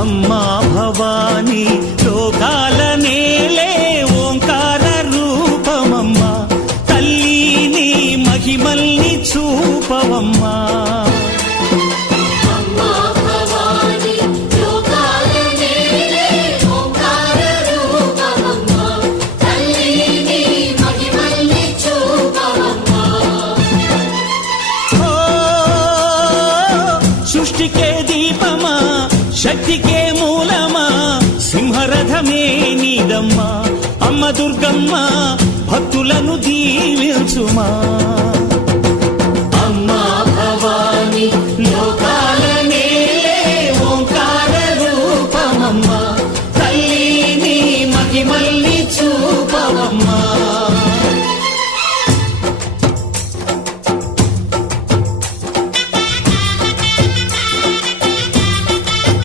అమ్మా భవానీ లోకాల నేలే ఓంకార రూపమమ్మా తల్లి నీ మహిమల్ని చూపవమ్మా సృష్టికే దీపమా శక్తికే మూలమా సింహరథమే నీదమ్మా అమ్మ దుర్గమ్మ భక్తులను దీవించుమా